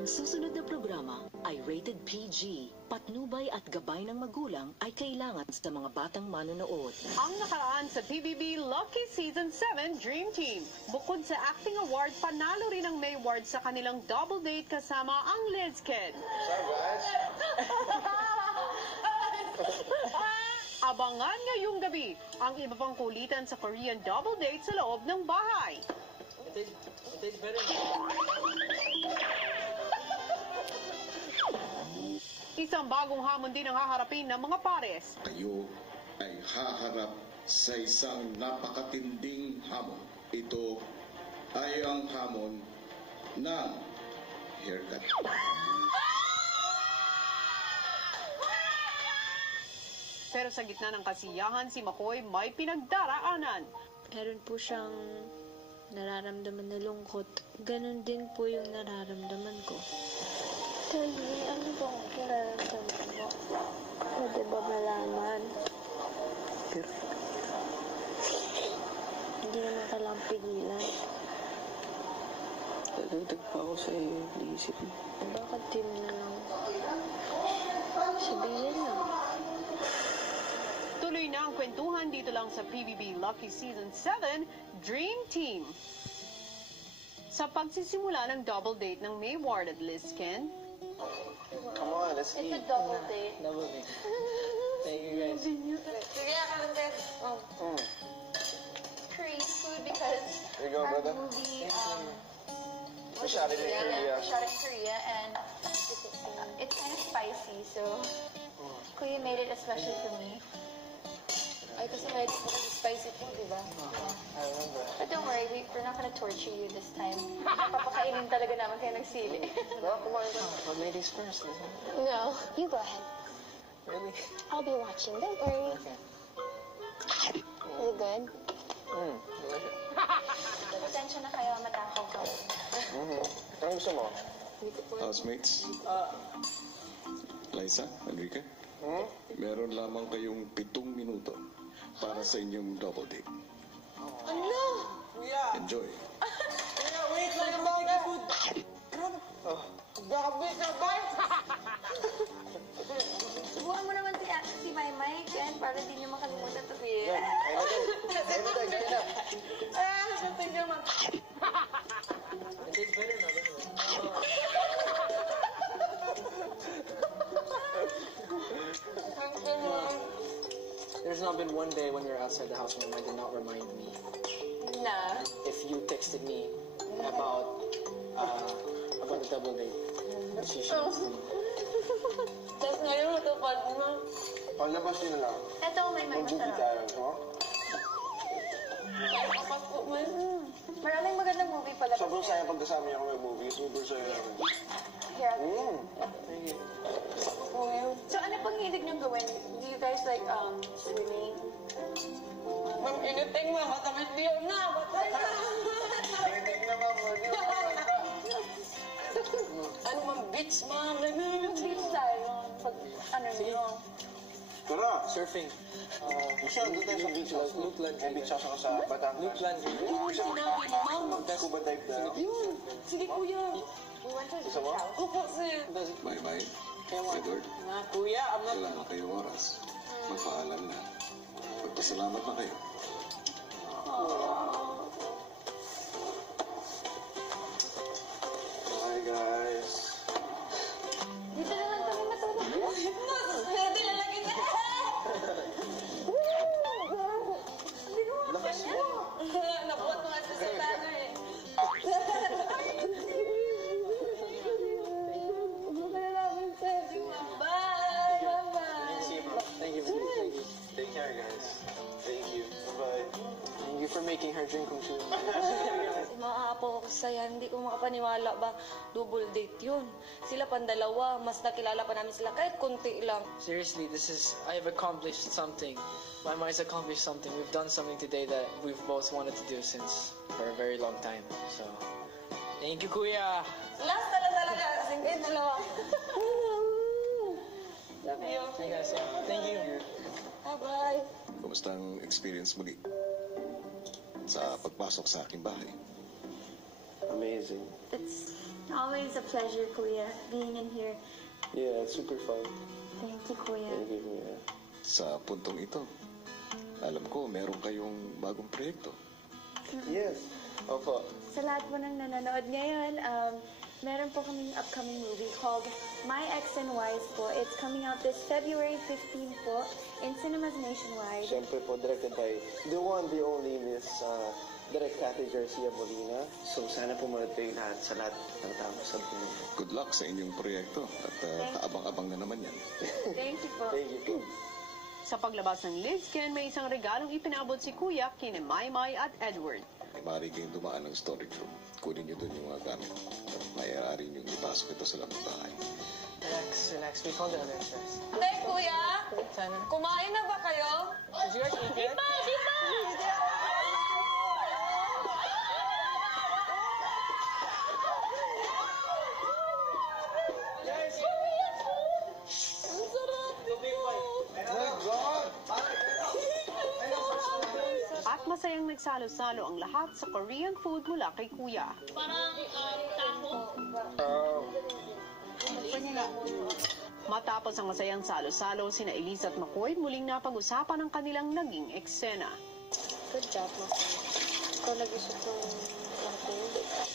Ang susunod na programa ay rated PG. Patnubay at gabay ng magulang ay kailangan sa mga batang manonood. Ang nakaraan sa PBB Lucky Season 7 Dream Team. Bukod sa acting award, panalo rin ang May Award sa kanilang double date kasama ang Liz Kid. Abangan ngayong gabi ang iba pang kulitan sa Korean double date sa loob ng bahay. It tastes better. Isang bagong hamon din ang haharapin ng mga pares. Kayo ay haharap sa isang napakatinding hamon. Ito ay ang hamon ng haircut. Pero sa gitna ng kasiyahan, si McCoy may pinagdaraanan. Meron po siyang nararamdaman na lungkot. Ganon din po yung nararamdaman ko. Kali, ano bang nararamdaman mo? Pwede ba malaman? Hindi naman kailangang pigilan. Dadagdag pa ako sa iyo, naisip mo. Bakit di mo na lang sabihin na? Tuloy na ang kwentuhan dito lang sa PBB Lucky Season 7 Dream Team. Sa pagsisimula ng double date ng May Ward at Liz Ken, Come on, let's eat. It's a double date. Double date. Thank you guys. Sige, kalantin. Korean food because There you go, our brother. movie, We shot it in Korea. We shot in Korea and it's kind of spicy, so Kuya made it especially for me. Ay, kasi may spicy food, di ba? I remember. But don't worry, we're not gonna torture you this time. Papakainin talaga naman kayo ng sili. Well, come on. Well, ladies first, isn't it? No, you go ahead. Really? I'll be watching, don't worry. Okay. Is it good? Delicious. Pasensya na kayo, matakaw ka. Anong gusto mo? Housemates, Liza, Enrique, meron lamang kayong 7 minuto para sa inyong double date. Ano? Kuya! Enjoy. Kuya, wait lang yung bag ng food. Grabe ka ba? Subukan mo naman si Maymay, Ken, para di niyo makalimutan ito. Kaya na. Something naman. It tastes better now, doesn't it? There's not been one day when we were outside the house when I did not remind me. Na? If you texted me about the double date, she should have seen. Tapos ngayon, matupad mo. Paglabas nyo na lang. Ito, Maymay, Mag-movie masarap. tayo. So, Maraming magandang movie pala. sobrang saya pagkasama niya ako may movie. Super saya namin. Here. Thank you. So, ano pang hilig niyong gawin? Do you guys like swimming? Ma'am, anything, ma'am. Matamit niyo na. Batay na. Tingin na ma'am. Ano, ma'am? Beach, ma'am. Beach tayo. Pag, ano niyo? Tara. Surfing. Gusto, doon tayo sa beach house. Loopland. May beach house ako sa Batangas. Loopland. Yung sinabi mo, ma'am. Mag-scuba dive tayo. Yun. Sige, kuya. We went to the Gusto mo? beach house. Opo, sir. Bye-bye. Edward, Na, kuya, I'm not... wala na kayong oras. Magpaalam na. Magpasalamat na kayo. Hi guys. Dito naman kami matulog. Pwede na lagi na. Lakas mo. Nabuhat mo nga sa tanner eh. Bye! Bye-bye! See you, bro. Thank you. Thank you. Take care guys. Thank you. Bye-bye. Thank you for making her dream come true. Maaapaw ako sa'yo, hindi ko makapaniwala ba, double date yun. Sila pandalawa, mas nakilala pa namin sila kahit konti lang. Seriously, I have accomplished something. My mind's accomplished something. We've done something today that we've both wanted to do for a very long time. So, thank you, Kuya. Last talaga, kasing kayo dalawa. Love you. Thank you. Bye-bye. Kumusta ang experience muli sa pagpasok sa aking bahay? Amazing. It's Always a pleasure, Kuya, being in here. Yeah, it's super fun. Thank you, Kuya. Thank you, Kuya. Sa puntong ito, alam ko meron kayong bagong proyekto. Yes. Opo. Sa lahat po ng nanonood ngayon, meron po kaming upcoming movie called My Ex and Wives po. It's coming out this February 15 po in cinemas nationwide. Siyempre po, directed by the one, the only Miss Direk Cathy Garcia Molina. So sana po manood kayo lahat sa lahat ng tao sa buong. Good luck sa inyong proyekto at kaabang-abang na naman yan. Thank you po. Thank you po. Sa paglabas ng Lidskin, may isang regalong ipinabot si Kuya kina Maymay at Edward. Maaari kayong dumaan ng storage room. Kunin niyo doon yung mga gamit. At maaari niyong ipasok ito sa labang bahay. Relax, relax. We called the other stairs. Hey, Kuya! Sana. Kumain na ba kayo? Did you guys eat it? At masayang nagsalo-salo ang lahat sa Korean food mula kay Kuya. Matapos ang masayang salo-salo, sina Elisa at McCoy muling napag-usapan ang kanilang naging eksena. Good job, Mama. Ikaw nag-isip ng lahat.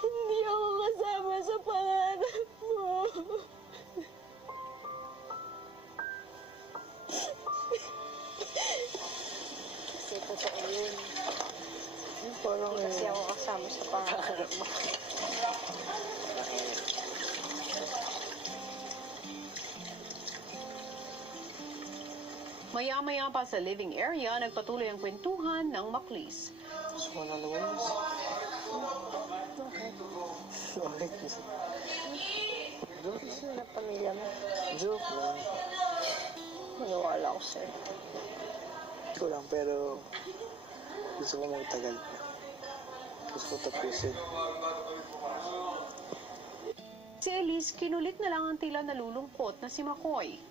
Hindi ako kasama sa pangarap mo. Kasi totoo yun. Parang Hindi kasi ako kasama sa pangarap mo. Maya-maya pa sa living area, nagpatuloy ang kwentuhan ng Maclis. Gusto ko na lumabas. Bakit? Gusto na pamilya mo. Joke lang. Maniwala ko sa'yo. Hindi ko lang, pero gusto ko magtagal pa. Gusto ko tapusin. Si Elise, kinulit na lang ang tila nalulungkot na si McCoy.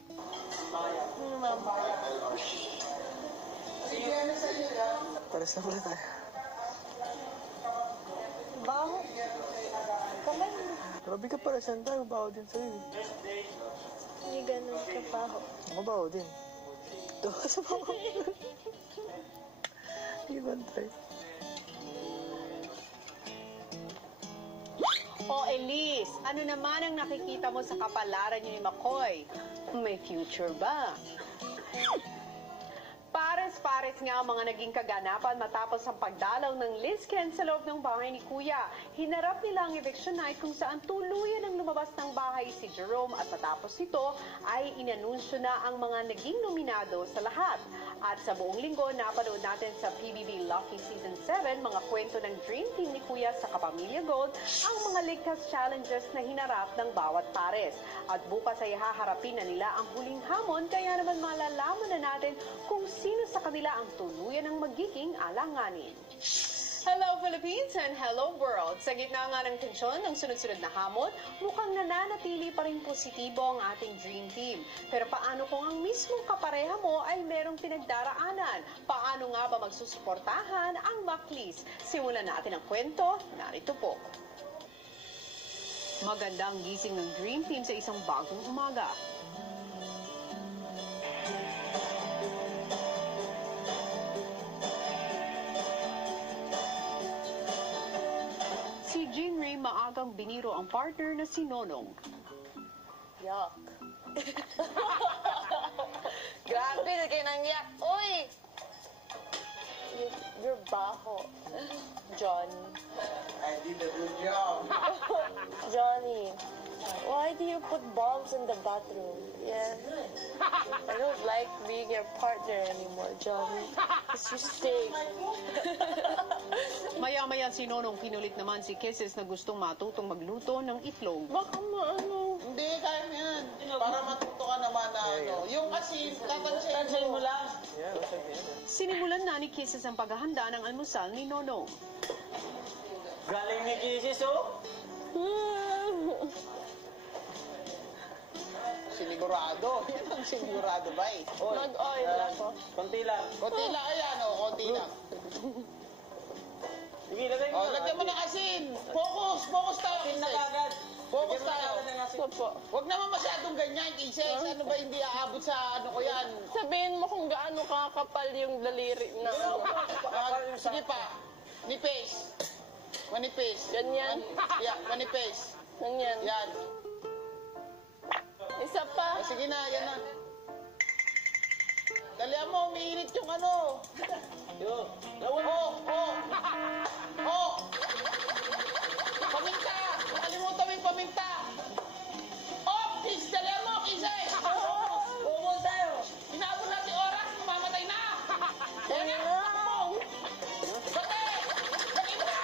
Pares na pala tayo. Baho. Kamay mo. Grabe ka pares na tayo. Baho din sa'yo. Hindi ganun ka baho. Ako baho din. Ito ka sa baho. Hindi ba tayo? O Elise, ano naman ang nakikita mo sa kapalaran niyo ni McCoy? May future ba? Pares-pares nga ang mga naging kaganapan matapos ang pagdalaw ng Lidskin sa loob ng bahay ni Kuya. Hinarap nila ang eviction night kung saan tuluyan ang lumabas ng bahay si Jerome at matapos ito ay inanunsyo na ang mga naging nominado sa lahat. At sa buong linggo, napanood natin sa PBB Lucky Season 7 mga kwento ng Dream Team ni Kuya sa Kapamilya Gold, ang mga ligtas challenges na hinarap ng bawat pares. At bukas ay haharapin na nila ang huling hamon, kaya naman malalaman na natin kung sino sa kanila ang tuluyan ng magiging alanganin. Hello Philippines and hello world! Sa gitna nga ng tensyon ng sunod-sunod na hamon, mukhang nananatili pa rin positibo ang ating Dream Team. Pero paano kung ang mismong kapareha mo ay merong pinagdaraanan? Paano nga ba magsusuportahan ang Maclis? Simulan natin ang kwento, narito po. Magandang gising ng Dream Team sa isang bagong umaga. Si Jinri maagang biniro ang partner na si Nonong. Yuck. Grabe, kayo nang yak. Uy! You're baho. Johnny. I did a good job. Johnny, why do you put bombs in the bathroom? Yeah. I don't like being your partner anymore, Johnny. Because you stink. Maya-maya si Nonong kinulit naman si Kisses na gustong matutong magluto ng itlog. Baka maano. Hindi, kaya mo yan. Para matuto ka naman na ano. Yung asin, tatansyahin mo lang. Yeah, looks like the end. Sinimulan na ni Kisses ang paghahanda ng almusal ni Nonong. Galing ni Kisses, oh. Sinigurado. Yan ang sinigurado ba eh. Mag-oil ako. Konti lang. Konti lang, ayan, oh. Konti lang. Sige, lagay mo. Lagyan mo ng asin. Focus tayo. Asin na kagad. Focus tayo. Opo. Huwag naman masyadong ganyan, Isis. Ano ba hindi aabot sa ano ko yan? Sabihin mo kung gaano kakapal yung daliri na ano. Sige pa. Nipis. Manipis. Ganyan. Yeah, manipis. Ganyan. Yan. Isa pa. Sige na, yan na. Dalihan mo, umiinit yung ano. Paminta! Nakalimutan mo yung paminta! Kiss! Dalihan mo, Kisses! Bumon tayo! Inaabot natin oras, mamamatay na! Yan na! Takbo! Bate! Lagay mo na!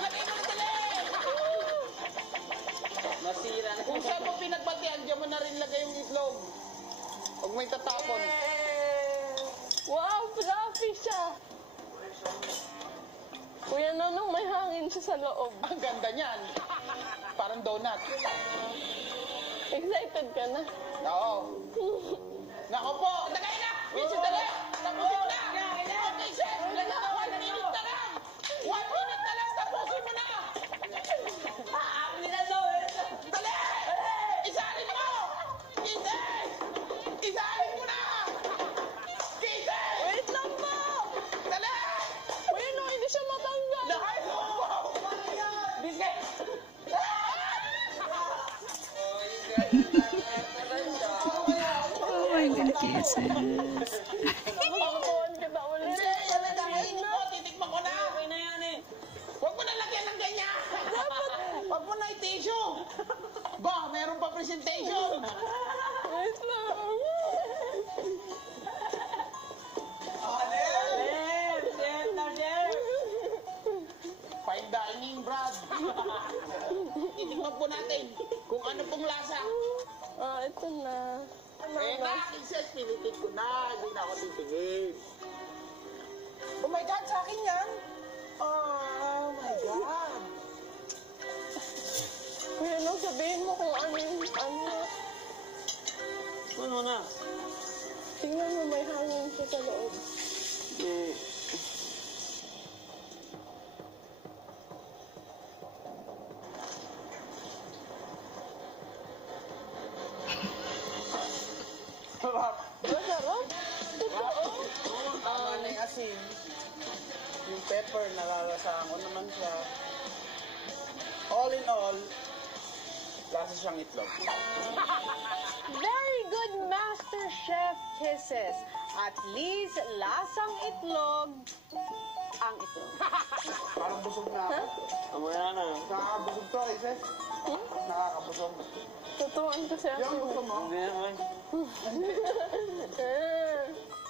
Lagay mo na dali! Nasira na. Kung saan mo pinagbaltihan, diyan mo na rin lagay yung itlog. Huwag mo itatapon. Wow, fluffy siya. Kuya Nonong, may hangin siya sa loob. Ang ganda niyan. Parang donut. Excited ka na? Oo. Nako po! Tagay na! Vincent, dali! Tapusin mo na! Okay, Chef! Ilan na? 1 minute na lang! 1 minute na lang! Tapusin mo na! Dali! Isalin mo! Kisses! Isalin mo na! Kisses! Wait lang po! Dali! Kuya Nonong, hindi siya matanggal. Dahil mo! Biscuit! Oh my God, kisses. Pakakuhan kita ulit. Titikman ko na! Okay na yan eh. Huwag mo na lagyan ng ganyan! Huwag mo na i-tissue! Ba, meron pa presentation! Wait lang. Fine dining, Brad. Titikman po natin kung ano pong lasa. Ito na. Kisses, pinitin ko na. Hindi na ako titingin. Oh my God, sa akin yan? Oh my God. Kuya Nonong, sabihin mo kung ano yung ano. Ano na? Tingnan mo, may hangin siya sa loob. Masarap. Tama na yung asin. Yung pepper, nalalasahan ko naman siya. All in all, lasa siyang itlog. Very good, Master Chef Kisses. At least, lasang itlog ang itlog. Parang busog na ako. Amaya na. Nakakabusog to, Kisses. Nakakabusog. Tutuan kasi ako. Yung gusto mo? Hindi naman.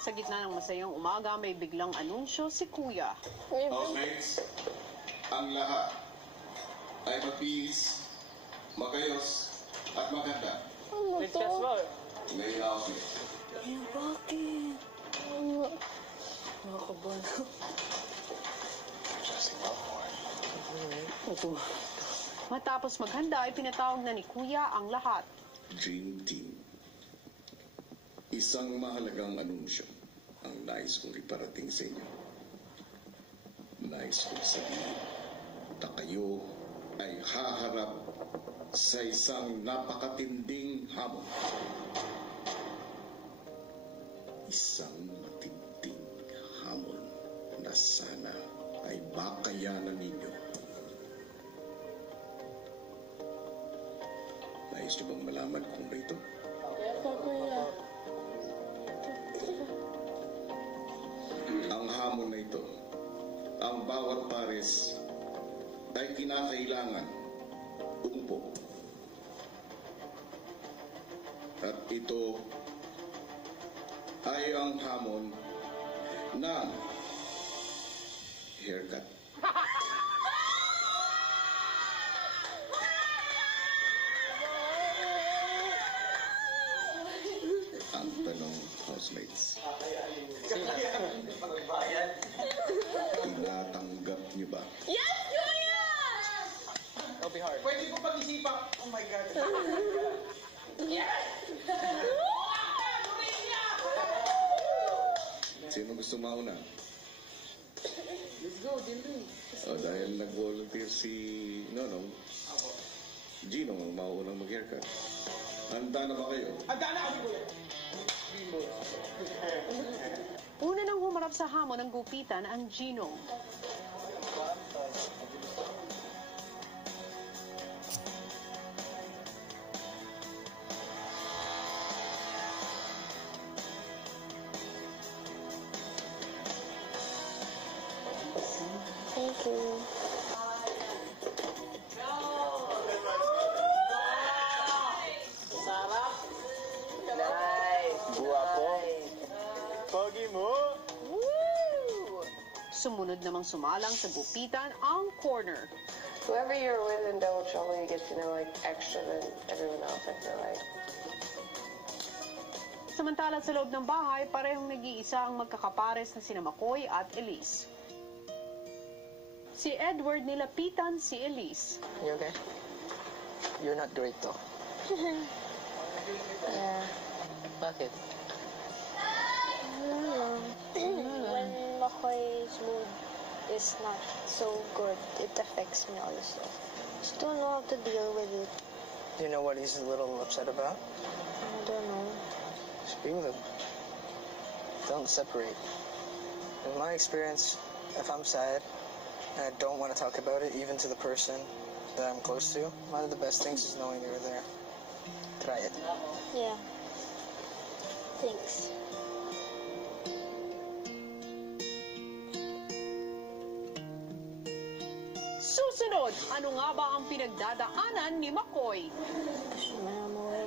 Sa gitna ng masayang umaga, may biglang anunsyo si Kuya. Housemates, ang lahat ay mapis, magayos, at maganda. Ano to? May housemates. Bakit? Nakakabahan. Matapos maghanda, ay pinatawag na ni Kuya ang lahat. Dream Team. Isang mahalagang anunsyo ang nais kong iparating sa inyo. Nais kong sabihin na kayo ay haharap sa isang napakatinding hamon. Isang matinding hamon na sana ay bakayanan ninyo. Nais niyo bang malaman kung ba ito? Kuya. Ang hamon na ito, ang bawat pares ay kinakailangan umpo. At ito ay ang hamon ng haircut. Ang tanong, housemates, tinatanggap niyo ba? Yes, Kuya! It'll be hard. Pwede ko pag-isipan. Oh my God. Sino gusto mauna? Let's go, Jindoy. Dahil nag-volunteer si Nonong, Gino ang mauunang mag-haircut. Handa na ba kayo? Handa na kami, kuya. Una nang humarap sa hamon ng gupitan ang Gino. Thank you. Sarap. Nice. Guwapo. Pogi mo. Sumunod namang sumalang sa gupitan ang corner. Whoever you're with in Double Trouble, you get to know like extra than everyone else, I feel like. Samantala sa loob ng bahay, parehong nag-iisa ang magkakapares na sina McCoy at Elise. Si Edward nilapitan si Elise. You okay? You're not great though. Yeah. Bakit? When McCoy's mood is not so good, it affects me also. Just don't know how to deal with it. Do you know what he's a little upset about? I don't know. Speak with him. Don't separate. In my experience, if I'm sad and I don't want to talk about it, even to the person that I'm close to, one of the best things is knowing you're there. Try it. Yeah. Thanks. Susunod, ano nga ba ang pinagdadaanan ni McCoy? Gusto mo na umuwi?